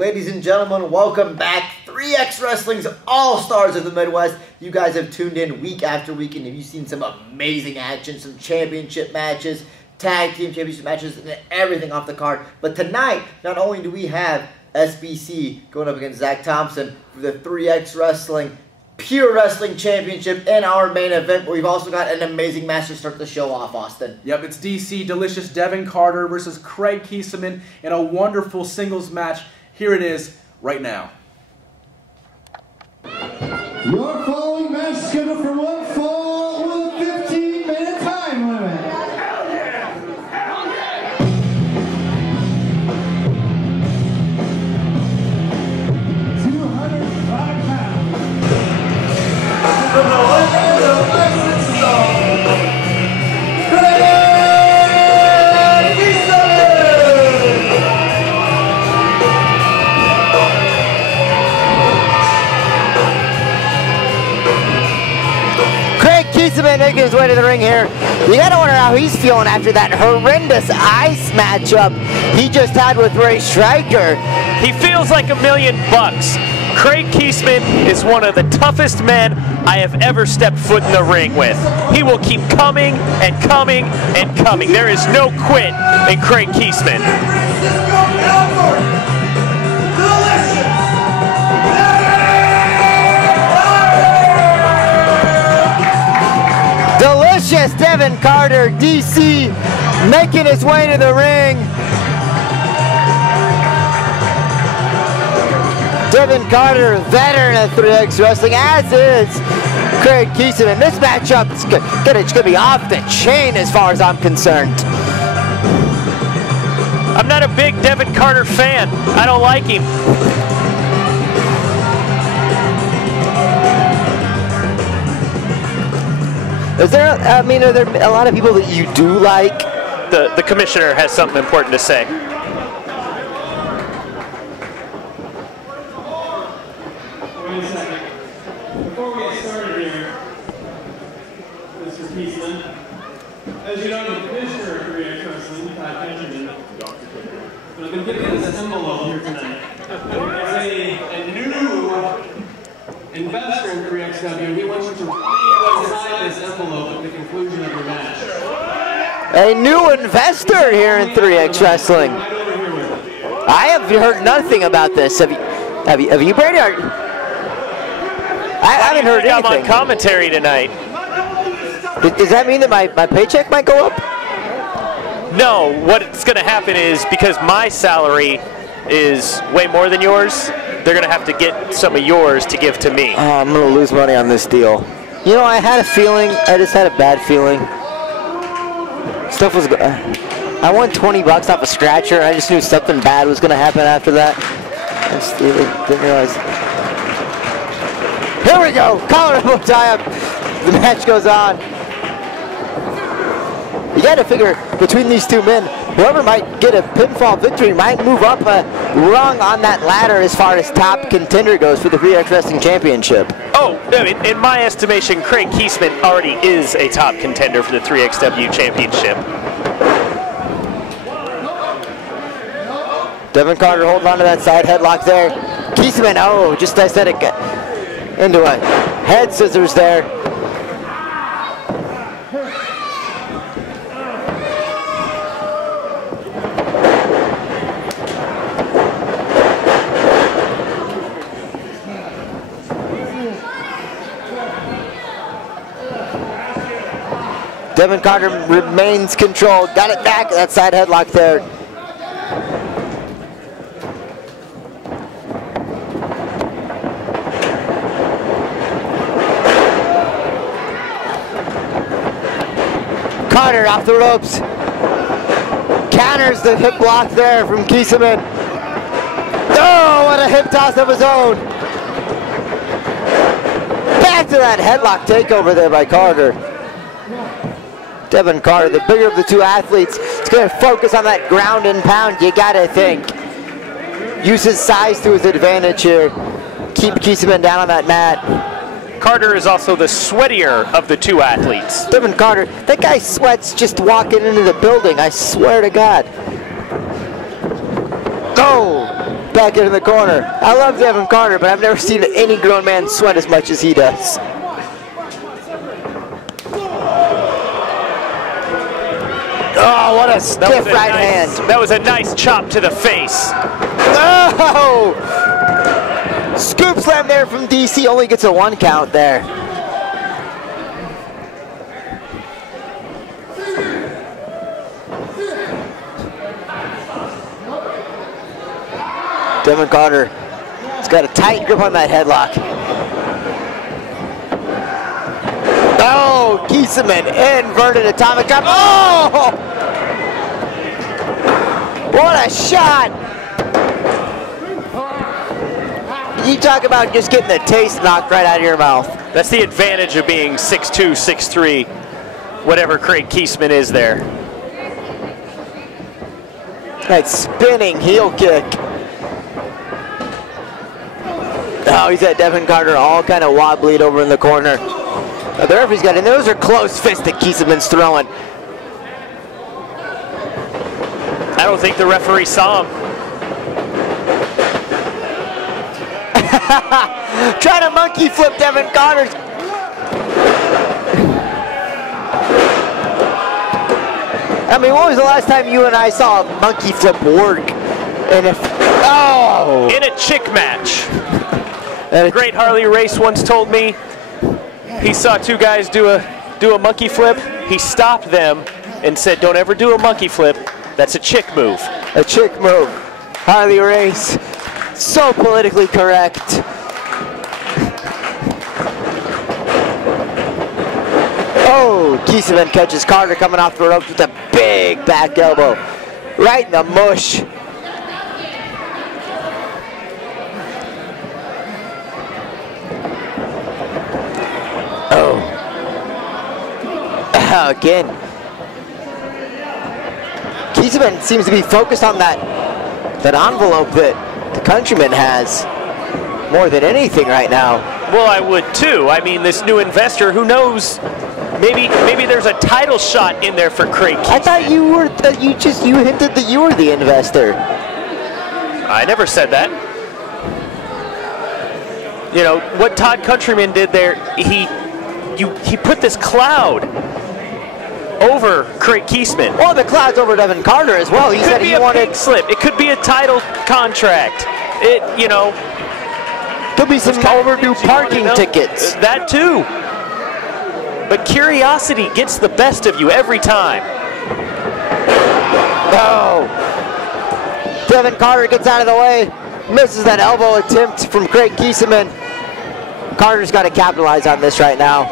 Ladies and gentlemen, welcome back. 3X Wrestling's All-Stars of the Midwest. You guys have tuned in week after week, and you've seen some amazing action, some championship matches, tag team championship matches, and everything off the card. But tonight, not only do we have SBC going up against Zack Thompson for the 3X Wrestling Pure Wrestling Championship in our main event, but we've also got an amazing match to start the show off, Austin. Yep, it's DC Delicious Devin Carter versus Kraig Keesaman in a wonderful singles match. Here it is, right now. Your following match is scheduled for one fall with a 15-minute time limit. Hell yeah! Hell yeah! 205 pounds. From the land of Mexico, Kraig Keesaman making his way to the ring here. You gotta wonder how he's feeling after that horrendous ice matchup he just had with Ray Striker. He feels like $1 million. Kraig Keesman is one of the toughest men I have ever stepped foot in the ring with. He will keep coming and coming and coming. There is no quit in Kraig Keesman. Delicious Devin Carter, DC, making his way to the ring. Devin Carter, veteran of 3X Wrestling, as is Kraig Keesaman. This matchup is gonna be off the chain as far as I'm concerned. I'm not a big Devin Carter fan. I don't like him. Is there, I mean, are there a lot of people that you do like? The commissioner has something important to say. Wait a second. Before we get started here, Mr. Keesman, as you know, the commissioner of 3X Wrestling, Todd Benjamin, but I've been given this envelope here tonight. As a new investor in 3XW, he wants you to read inside this envelope at the conclusion of your match. A new investor here in 3X Wrestling. I have heard nothing about this. Have you, Brady? I haven't heard anything. I'm on commentary tonight. Does that mean that my paycheck might go up? No, what's going to happen is because my salary is way more than yours, they're going to have to get some of yours to give to me. Oh, I'm going to lose money on this deal. You know, I had a feeling, I just had a bad feeling. Stuff was good. I won 20 bucks off a scratcher, and I just knew something bad was going to happen after that. I just didn't realize. Here we go, collarbone tie-up. The match goes on. You got to figure between these two men, whoever might get a pinfall victory might move up a rung on that ladder as far as top contender goes for the 3X Wrestling Championship. Oh, in my estimation, Kraig Keesman already is a top contender for the 3XW Championship. Devin Carter holding on to that side headlock there. Keesman, oh, just I said it, into a head scissors there. Devin Carter remains controlled. Got it back. That side headlock there. Carter off the ropes. Counters the hip block there from Keesaman. Oh, what a hip toss of his own. Back to that headlock takeover there by Carter. Devin Carter, the bigger of the two athletes, is going to focus on that ground and pound, you got to think. Use his size to his advantage here. Keep Keesaman down on that mat. Carter is also the sweatier of the two athletes. Devin Carter, that guy sweats just walking into the building, I swear to God. Oh! back into the corner. I love Devin Carter, but I've never seen any grown man sweat as much as he does. Oh, what a stiff right hand. That was a nice chop to the face. Oh! Scoop slam there from DC, only gets a 1 count there. Devin Carter has got a tight grip on that headlock. Oh, Keesaman, inverted atomic drop. Oh! What a shot! You talk about just getting the taste knocked right out of your mouth. That's the advantage of being 6'2", 6'3", whatever Kraig Keesman is there. That spinning heel kick. Oh, he's at Devin Carter all kind of wobbly over in the corner. Oh, the referee's got in. Those are close fists that Keesaman's throwing. I don't think the referee saw him. Trying to monkey flip Devin Carter's. I mean, when was the last time you and I saw a monkey flip work? And if, oh! In a chick match. The great Harley Race once told me he saw 2 guys do a monkey flip. He stopped them and said, "Don't ever do a monkey flip. That's a chick move." A chick move. Harley Race. So politically correct. Oh, Keesaman catches Carter coming off the ropes with a big back elbow. Right in the mush. Oh. Again. Keesaman seems to be focused on that envelope that the Countryman has more than anything right now. Well, I would too. I mean, this new investor, who knows? Maybe there's a title shot in there for Kraig Keesman. I thought you hinted that you were the investor. I never said that. You know what Todd Countryman did there? He put this cloud over Kraig Keesman. Well, the cloud's over Devin Carter as well. He said he wanted pink slip. It could be a title contract. Could be some overdue parking tickets. That too. But curiosity gets the best of you every time. Oh. Devin Carter gets out of the way. Misses that elbow attempt from Kraig Keesaman. Carter's got to capitalize on this right now.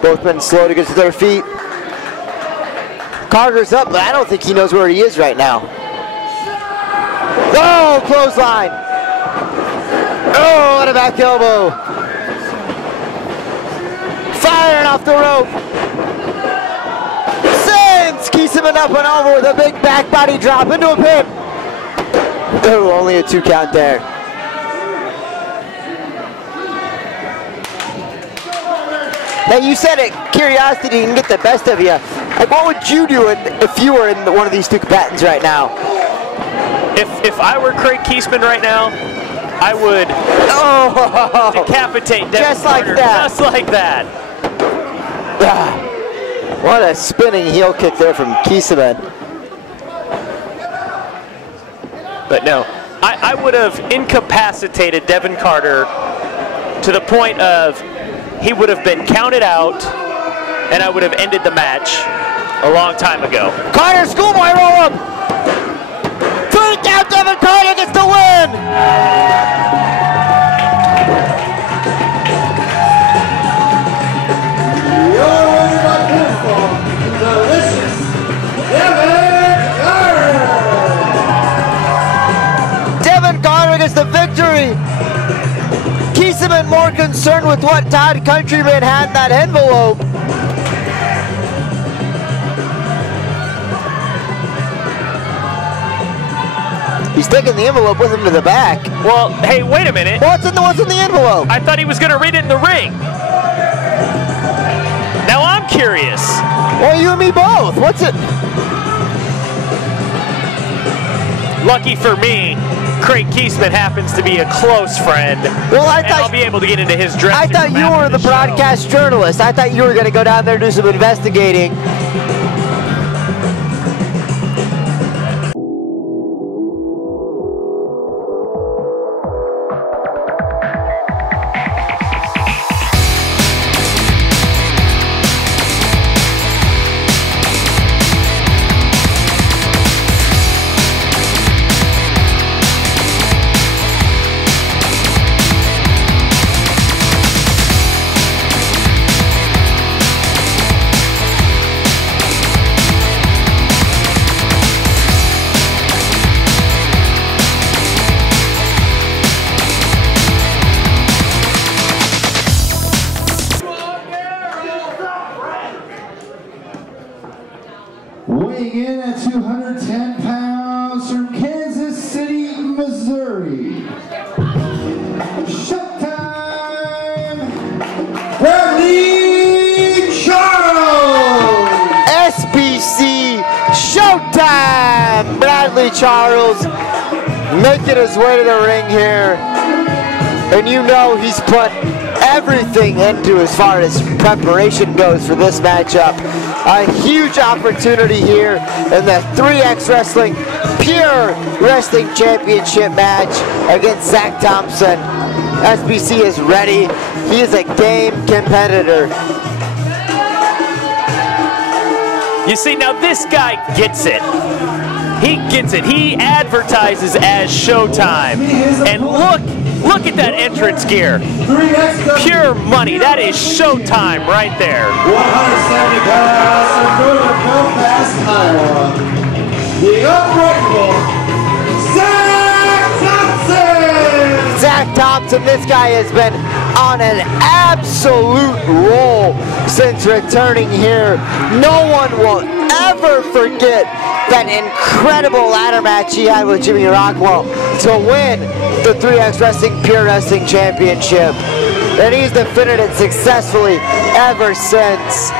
Both men slow to get to their feet. Carter's up, but I don't think he knows where he is right now. Oh, clothesline. Oh, what a back elbow. Firing off the rope. Sends Keesaman up and over with a big back body drop into a pin. Oh, only a 2 count there. Now you said it, curiosity can get the best of you. Like, what would you do if you were in one of these 2 combatants right now? If I were Kraig Keesman right now, I would decapitate Devin just like Carter. that. Just like that. What a spinning heel kick there from Keesaman. But no, I would have incapacitated Devin Carter to the point of he would have been counted out, and I would have ended the match a long time ago. Carter, schoolboy roll up. 3 count, Devin Carter gets the win. Your winner by pinfall, delicious Devin Carter. Devin Carter gets the victory. Keesaman more concerned with what Todd Countryman had in that envelope. He's taking the envelope with him to the back. Well, hey, wait a minute. What's in the envelope? I thought he was going to read it in the ring. Now I'm curious. Well, you and me both. What's it? Lucky for me, Kraig Keesman happens to be a close friend. Well, and I'll be able to get into his dressing I thought room you after were the show. broadcast journalist. I thought you were going to go down there and do some investigating. Weighing in at 210 pounds from Kansas City, Missouri. Showtime! Bradley Charles! SBC Showtime! Bradley Charles making his way to the ring here. And you know he's put everything into as far as preparation goes for this matchup. A huge opportunity here in the 3XWrestling Pure Wrestling Championship match against Zack Thompson. SBC is ready. He is a game competitor. You see, now this guy gets it. He gets it. He advertises as Showtime. And look at that entrance gear. Pure money. That is Showtime right there. 170 pounds from Northern Belfast, Iowa. The Unbreakable, Zack Thompson! Zack Thompson, this guy has been on an absolute roll since returning here. No one will ever forget that incredible ladder match he had with Jimmy Rockwell to win the 3XWrestling Pure Wrestling Championship. And he's defended it successfully ever since.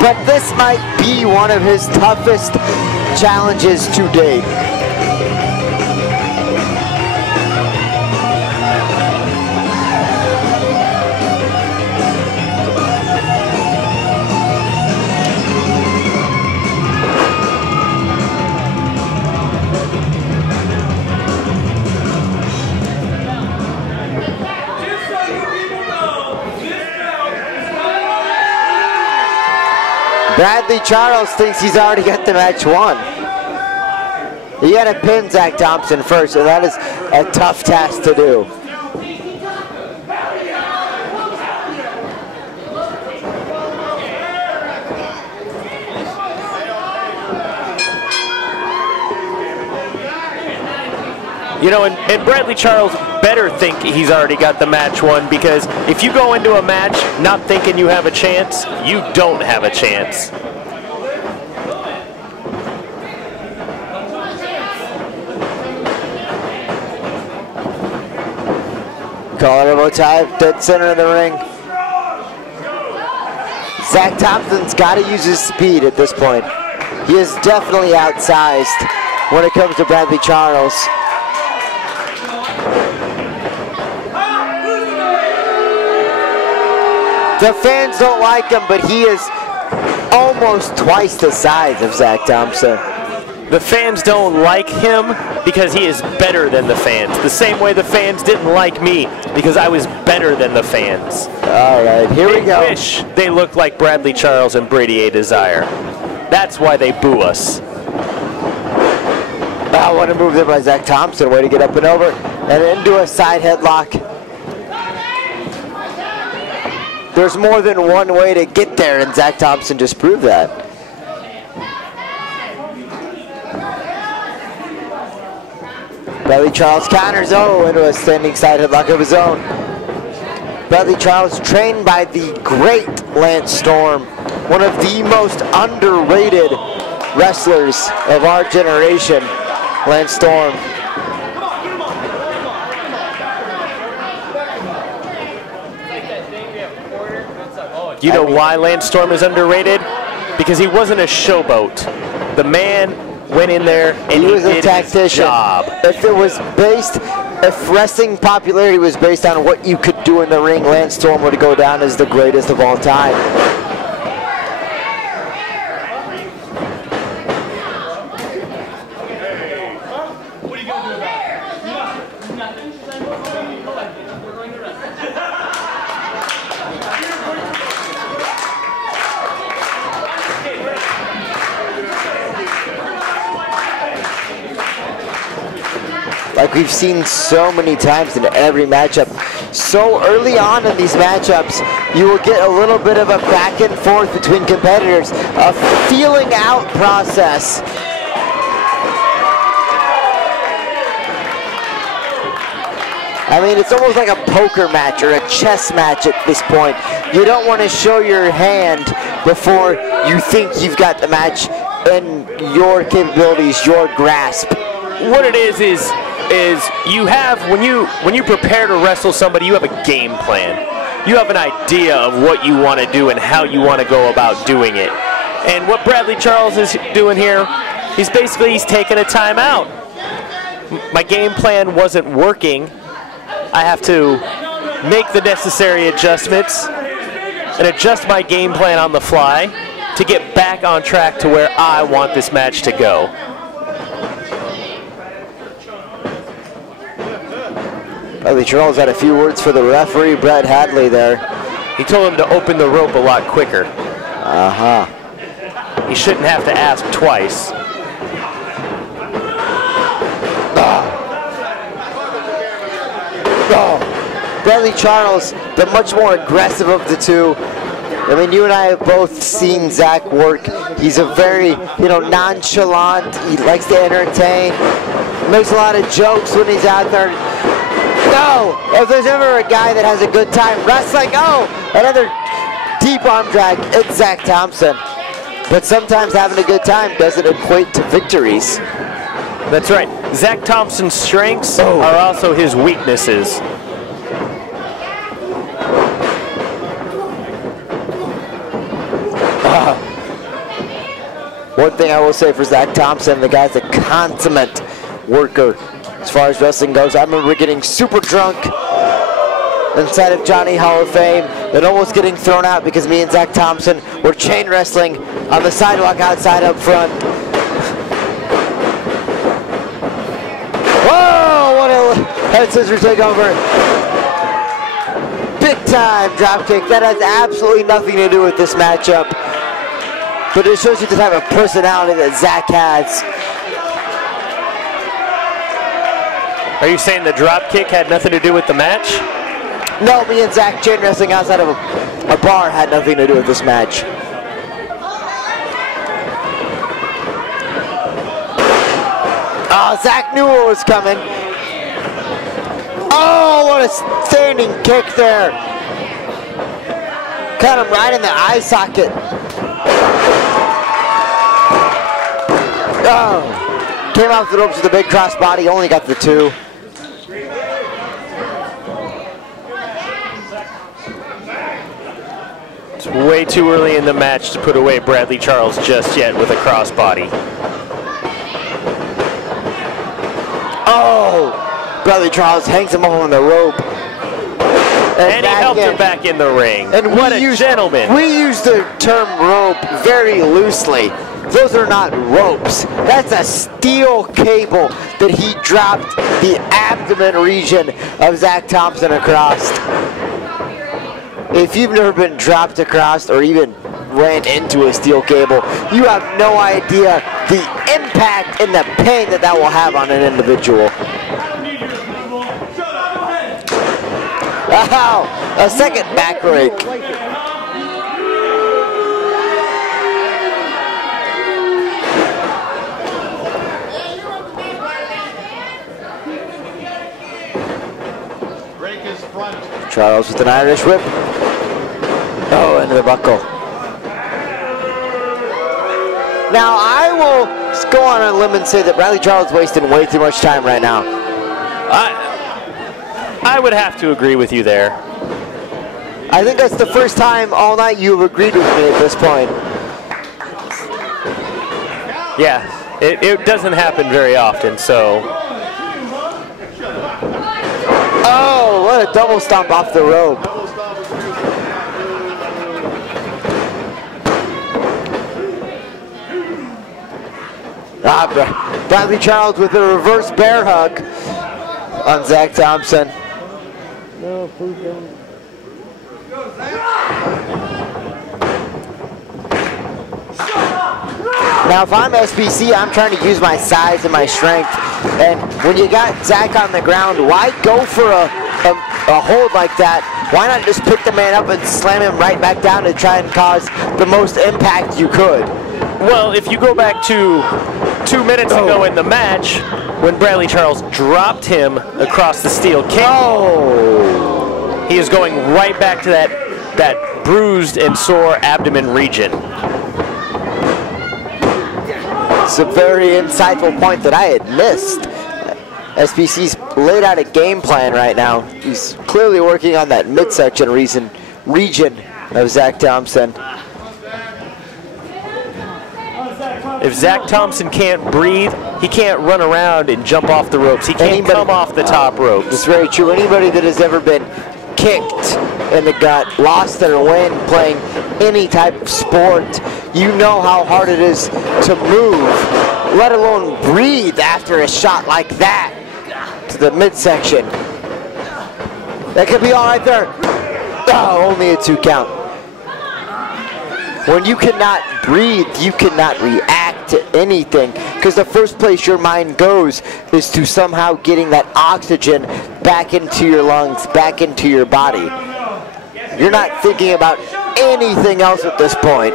But this might be one of his toughest challenges to date. Bradley Charles thinks he's already got the match won. He had to pin Zack Thompson first, and that is a tough task to do. You know, and Bradley Charles better think he's already got the match won, because if you go into a match not thinking you have a chance, you don't have a chance. Call it a tie, dead center of the ring. Zack Thompson's got to use his speed at this point. He is definitely outsized when it comes to Bradley Charles. The fans don't like him, but he is almost twice the size of Zack Thompson. The fans don't like him because he is better than the fans. The same way the fans didn't like me because I was better than the fans. All right, here we go. They wish they looked like Bradley Charles and Brady A. Dezire. That's why they boo us. Oh, what a move there by Zack Thompson. Way to get up and over and into a side headlock. There's more than one way to get there, and Zack Thompson just proved that. Bradley Charles counters into a standing side headlock of his own. Bradley Charles, trained by the great Lance Storm, one of the most underrated wrestlers of our generation, Lance Storm. You know why Lance Storm is underrated? Because he wasn't a showboat. The man went in there and he was a did tactician. his job. If wrestling popularity was based on what you could do in the ring, Lance Storm would go down as the greatest of all time. Like we've seen so many times in every matchup. So early on in these matchups, you will get a little bit of a back and forth between competitors, a feeling out process. I mean, it's almost like a poker match or a chess match at this point. You don't want to show your hand before you think you've got the match in your capabilities, your grasp. What it is you have, when you prepare to wrestle somebody, you have a game plan. You have an idea of what you want to do and how you want to go about doing it. And what Bradley Charles is doing here, he's taking a timeout. My game plan wasn't working. I have to make the necessary adjustments and adjust my game plan on the fly to get back on track to where I want this match to go. Bradley Charles had a few words for the referee, Brett Hadley, there. He told him to open the rope a lot quicker. Uh-huh. He shouldn't have to ask twice. Bradley Charles, the much more aggressive of the two. I mean, you and I have both seen Zack work. He's a very, nonchalant. He likes to entertain. Makes a lot of jokes when he's out there. No! If there's ever a guy that has a good time wrestling, another deep arm drag, it's Zack Thompson. But sometimes having a good time doesn't equate to victories. That's right. Zack Thompson's strengths are also his weaknesses. One thing I will say for Zack Thompson, the guy's a consummate worker as far as wrestling goes. I remember getting super drunk inside of Johnny Hall of Fame and almost getting thrown out because me and Zack Thompson were chain wrestling on the sidewalk outside up front. Whoa, what a head scissor takeover. Big time dropkick. That has absolutely nothing to do with this matchup. But it shows you the type of personality that Zack has. Are you saying the drop kick had nothing to do with the match? No, me and Zack chain wrestling outside of a bar had nothing to do with this match. Zack knew what was coming. Oh, what a standing kick there. Caught him right in the eye socket. Oh, came off the ropes with a big crossbody, only got the two. It's way too early in the match to put away Bradley Charles just yet with a crossbody. Oh, Bradley Charles hangs him up on the rope. And he helped him back in the ring. And what a gentleman. We use the term rope very loosely. Those are not ropes. That's a steel cable that he dropped the abdomen region of Zack Thompson across. If you've never been dropped across or even ran into a steel cable, you have no idea the impact and the pain that that will have on an individual. Wow, a second back rake. Charles with an Irish whip. Oh, into the buckle. Now, I will go on a limb and say that Bradley Charles is wasting way too much time right now. I would have to agree with you there. I think that's the first time all night you've agreed with me at this point. Yeah, It doesn't happen very often, so. Oh, what a double stomp off the rope. Bradley Charles with a reverse bear hug on Zack Thompson. No, please don't. Now, if I'm SBC, I'm trying to use my size and my strength. And when you got Zack on the ground, why go for a hold like that? Why not just pick the man up and slam him right back down to try and cause the most impact you could? Well, if you go back to 2 minutes ago in the match, when Bradley Charles dropped him across the steel cage, he is going right back to that bruised and sore abdomen region. It's a very insightful point that I had missed. SBC's laid out a game plan right now. He's clearly working on that midsection region of Zack Thompson. If Zack Thompson can't breathe, he can't run around and jump off the ropes. He can't come off the top ropes. It's very true. Anybody that has ever been kicked in the gut, lost their wind playing any type of sport, you know how hard it is to move, let alone breathe after a shot like that to the midsection. That could be all right there. Oh, only a 2 count. When you cannot breathe, you cannot react to anything, because the first place your mind goes is to somehow getting that oxygen back into your lungs, back into your body. You're not thinking about anything else at this point.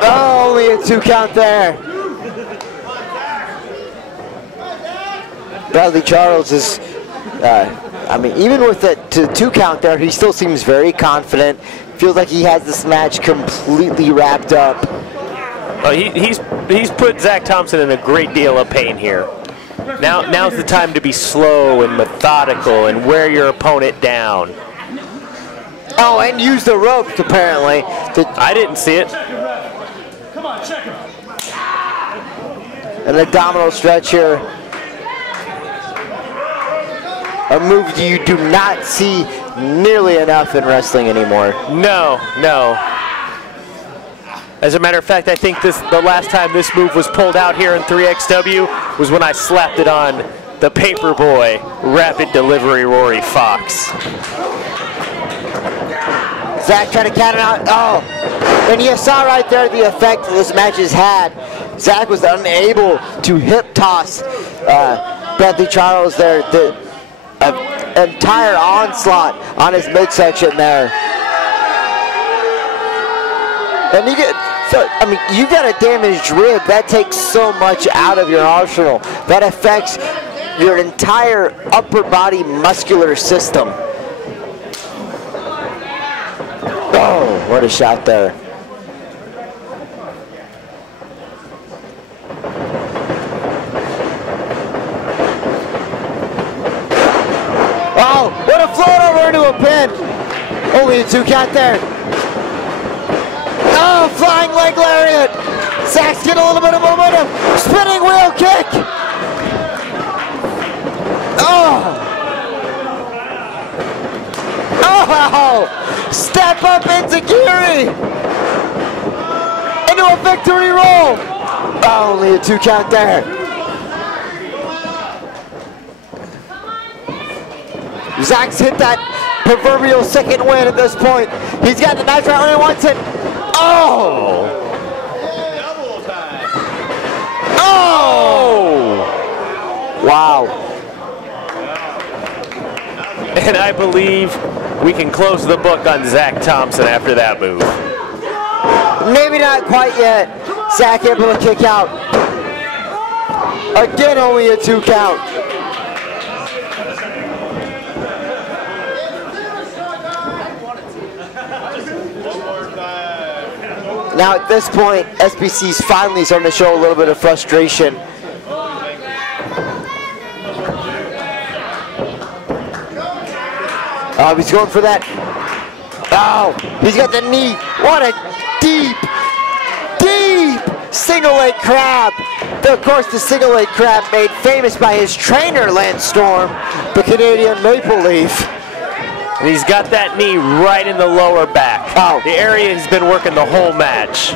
Oh, only a 2 count there. Bradley Charles is, I mean, even with the 2 count there, he still seems very confident. Feels like he has this match completely wrapped up. Oh, he's put Zack Thompson in a great deal of pain here. Now's the time to be slow and methodical and wear your opponent down. Oh, and use the ropes apparently. I didn't see it. Come on, check him. An abdominal stretch here. A move you do not see nearly enough in wrestling anymore. No. As a matter of fact, I think the last time this move was pulled out here in 3XW was when I slapped it on the Paperboy Rapid Delivery Rory Fox. Zack trying to count it out. Oh, and you saw right there the effect this match has had. Zack was unable to hip toss Bradley Charles there. The entire onslaught on his midsection there. And you get, so, I mean, you got a damaged rib. That takes so much out of your arsenal. That affects your entire upper body muscular system. Oh, what a shot there. Oh, what a float over into a pin. Only a 2 count there. Oh, flying leg lariat. Zack's getting a little bit of momentum. Spinning wheel kick. Oh. Oh, step up enziguri. Into a victory roll. Oh, only a 2 count there. Zack's hit that proverbial second win at this point. He's got the knife right when he wants it. Oh! Oh! Wow. And I believe we can close the book on Zack Thompson after that move. Maybe not quite yet. Zack able to kick out. Again, only a 2 count. Now at this point, SBC's finally starting to show a little bit of frustration. He's going for that. Oh, he's got the knee. What a deep single leg crab. Of course, the single leg crab made famous by his trainer, Lance Storm, the Canadian Maple Leaf. And he's got that knee right in the lower back. Oh. The area he's been working the whole match.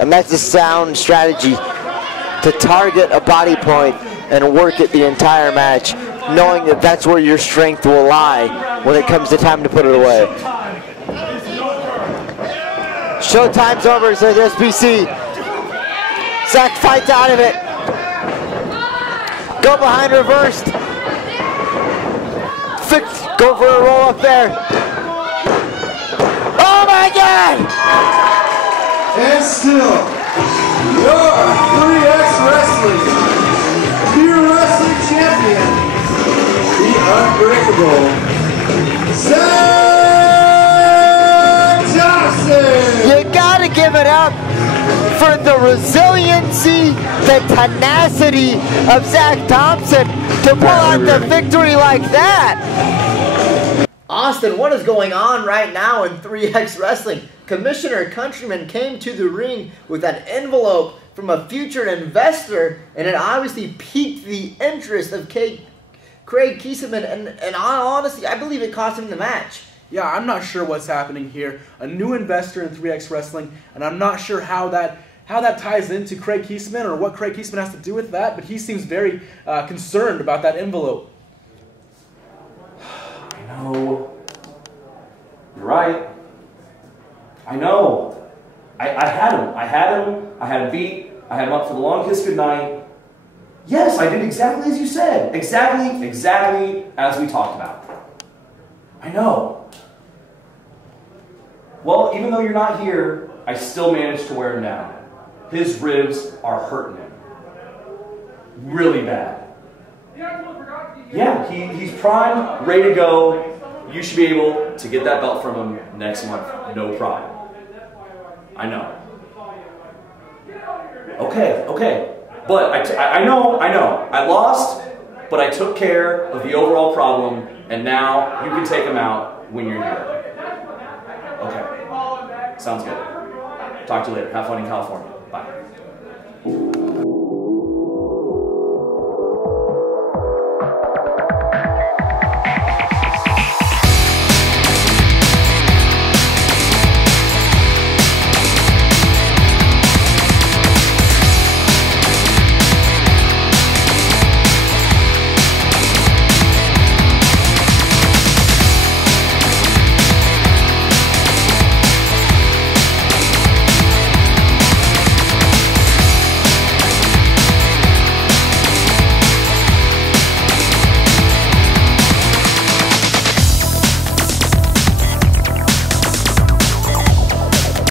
And that's a sound strategy, to target a body point and work it the entire match, knowing that that's where your strength will lie when it comes to time to put it away. Showtime's over, says SBC. Zack fights out of it. Go behind reversed. Go for a roll up there. Oh my God! And still, your 3XWrestling Pure Wrestling Champion, the Unbreakable, Zack Thompson! You gotta give it up for the resiliency, the tenacity of Zack Thompson to pull out the victory like that. Austin, what is going on right now in 3X Wrestling? Commissioner Countryman came to the ring with an envelope from a future investor, and it obviously piqued the interest of Kraig Keesaman, and honestly, I believe it cost him the match. Yeah, I'm not sure what's happening here. A new investor in 3X Wrestling, and I'm not sure how that ties into Kraig Keesman or what Kraig Keesman has to do with that, but he seems very concerned about that envelope. I know. You're right. I know. I had him. I had him beat. I had him up for the long kiss goodnight. Yes, I did exactly as you said. Exactly as we talked about. I know. Well, even though you're not here, I still managed to wear him down. His ribs are hurting him. Really bad. Yeah, he's primed, ready to go. You should be able to get that belt from him next month, no problem. I know. Okay. But I know. I lost, but I took care of the overall problem, and now you can take him out when you're here. Okay. Sounds good. Talk to you later. Have fun in California. Bye.